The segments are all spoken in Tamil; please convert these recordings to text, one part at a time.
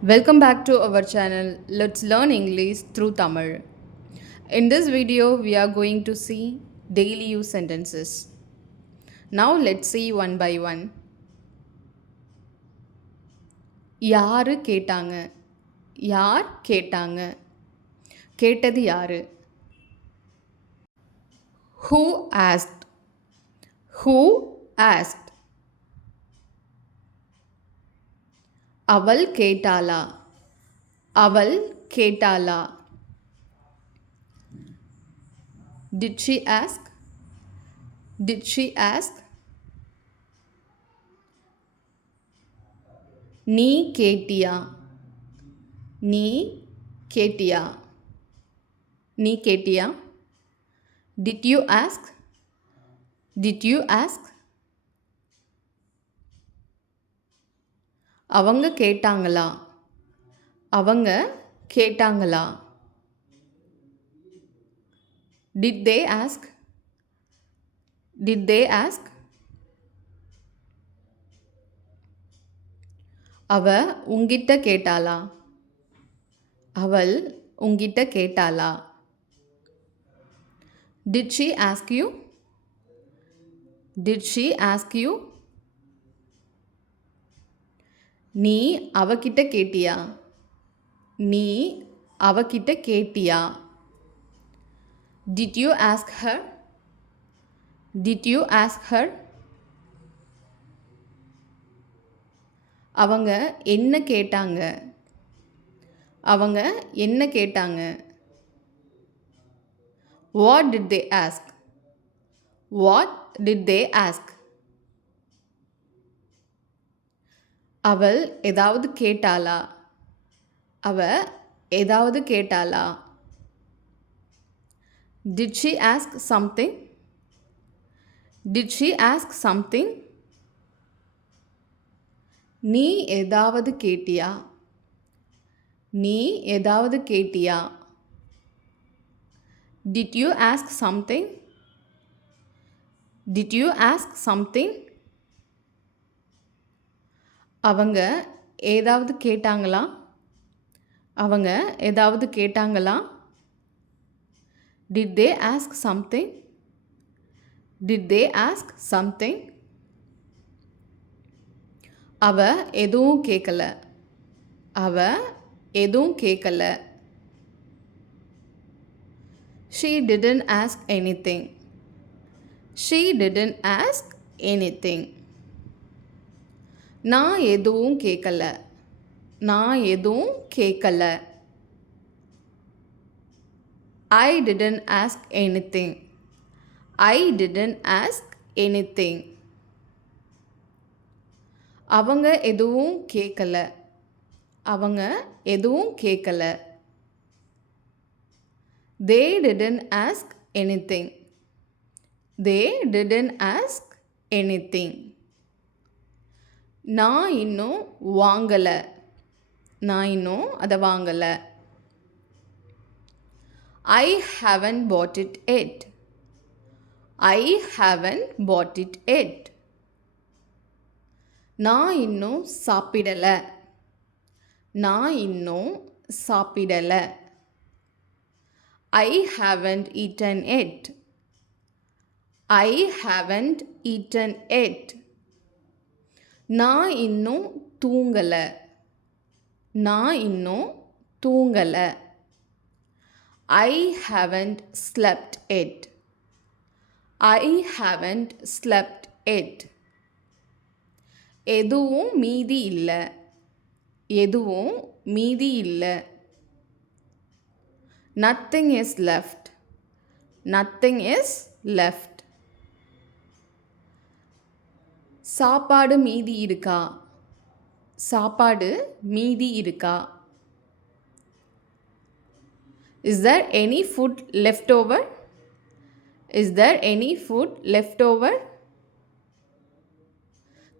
Welcome back to our channel. Let's learn English through Tamil. In this video, we are going to see daily use sentences. Now let's see one by one. யாரு கேட்டாங்க? யார் கேட்டாங்க? கேட்டது யாரு? Who asked? Who asked? அவள் கேட்டாளா? அவள் கேட்டாளா? Did she ask? Did she ask? நீ கேட்டியா? நீ கேட்டியா? நீ கேட்டியா? Did you ask? Did you ask? அவங்க கேட்டாங்களா? அவங்க கேட்டாங்களா? Did they ask? Did they ask? அவ உங்கிட்ட கேட்டாளா? அவள் உங்கிட்ட கேட்டாளா? Did she ask you? Did she ask you? நீ அவகிட்ட கேட்டியா? நீ அவகிட்ட கேட்டியா? Did you ask her? Did you ask her? அவங்க என்ன கேட்டாங்க? அவங்க என்ன கேட்டாங்க? What did they ask? What did they ask? அவள் ஏதாவது கேட்டாளா? அவ ஏதாவது கேட்டாளா? Did she ask something? Did she ask something? நீ ஏதாவது கேட்டியா? நீ ஏதாவது கேட்டியா? Did you ask something? Did you ask something? அவங்க ஏதாவது கேட்டாங்களா? அவங்க ஏதாவது கேட்டாங்களா? Did they ask something? Did they ask something? அவ எதுவும் கேட்கல. அவ எதுவும் கேட்கல. She didn't ask anything. She didn't ask anything. நான் எதுவும் கேட்கல. நான் எதுவும் கேட்கல. I didn't ask anything. I didn't ask anything. அவங்க எதுவும் கேட்கல. அவங்க எதுவும் கேட்கல. They didn't ask anything. They didn't ask anything. நான் இன்னும் வாங்கல. நான் இன்னும் அதை வாங்கல. I haven't bought it yet. I haven't bought it yet. நான் இன்னும் சாப்பிடல. நான் இன்னும் சாப்பிடல. I haven't eaten yet. I haven't eaten yet. நான் இன்னும் தூங்கல. நான் இன்னும் தூங்கல. I haven't slept yet. I haven't slept yet. எதுவும் மீதி இல்லை. எதுவும் மீதி இல்லை. Nothing is left. Nothing is left. சாப்பாடு மீதி இருக்கா? சாப்பாடு மீதி இருக்கா? Is there any food left over? Is there any food left over?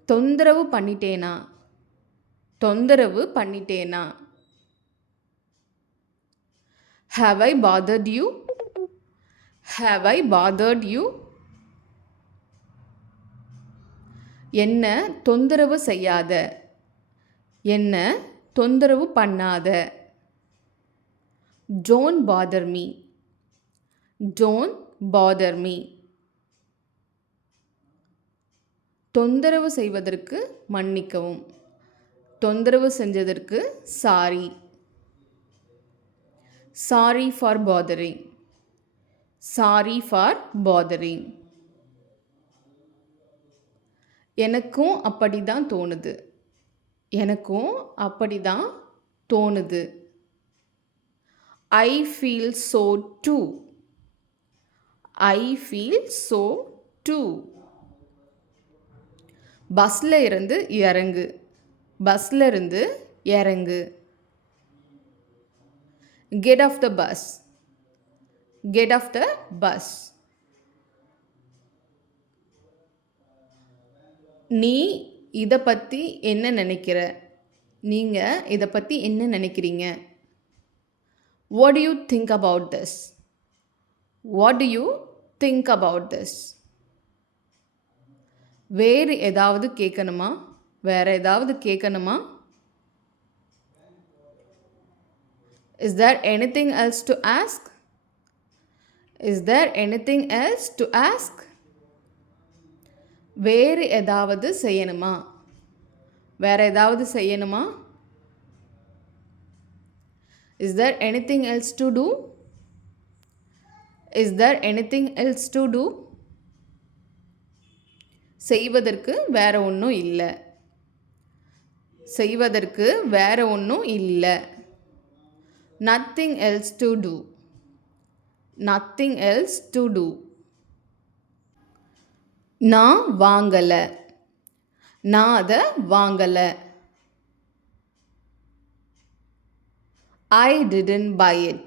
தொந்தரவு பண்ணிட்டேனா? தொந்தரவு பண்ணிட்டேனா? Have I bothered you? Have I bothered you? என்ன தொந்தரவு செய்யாத. என்ன தொந்தரவு பண்ணாத. Don't bother me. Don't bother me. தொந்தரவு செய்வதற்கு மன்னிக்கவும். தொந்தரவு செஞ்சதற்கு sorry. Sorry for bothering. Sorry for bothering. எனக்கும் அப்படிதான் தோணுது. எனக்கும் அப்படிதான் தோணுது. I feel so too. I feel so too. பஸ்ல இருந்து இறங்கு. பஸ்ல இருந்து இறங்கு. Get off the bus. Get off the bus. நீ இதை பற்றி என்ன நினைக்கிற? நீங்கள் இதை பற்றி என்ன நினைக்கிறீங்க? What do you think about this? What do you think about this? வேறு ஏதாவது கேட்கணுமா? வேற ஏதாவது கேட்கணுமா? Is there anything else to ask? Is there anything else to ask? வேறு ஏதாவது செய்யணுமா? வேற ஏதாவது செய்யணுமா? Is there anything else to do? Is there anything else to do? செய்வதற்கு வேற ஒன்றும் இல்லை. செய்வதற்கு வேற ஒன்றும் இல்லை. Nothing else to do. Nothing else to do. நான் வாங்கலை. நான் அதை வாங்கலை. I didn't buy it.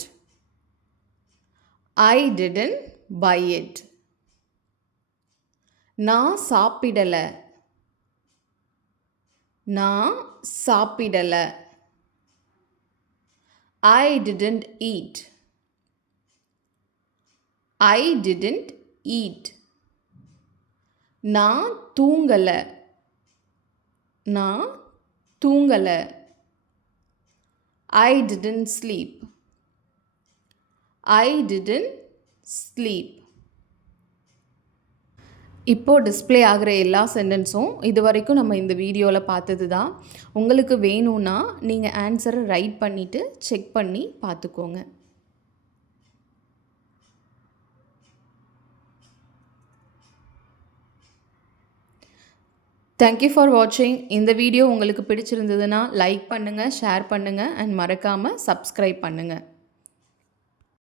I didn't buy it. நான் சாப்பிடலை. நான் சாப்பிடலை. I didn't eat. I didn't eat. நான் தூங்கலை. நான் தூங்கலை. I didn't sleep. I didn't sleep. இப்போ டிஸ்ப்ளே ஆகிற எல்லா சென்டென்ஸும் இது வரைக்கும் நம்ம இந்த வீடியோவில் பார்த்தது தான். உங்களுக்கு வேணும்னா நீங்கள் ஆன்சரை ரைட் பண்ணிவிட்டு செக் பண்ணி பார்த்துக்கோங்க. தேங்க்யூ ஃபார் வாட்சிங். இந்த வீடியோ உங்களுக்கு பிடிச்சிருந்ததுன்னா லைக் பண்ணுங்கள், ஷேர் பண்ணுங்கள் அண்ட் மறக்காமல் சப்ஸ்கிரைப் பண்ணுங்கள்.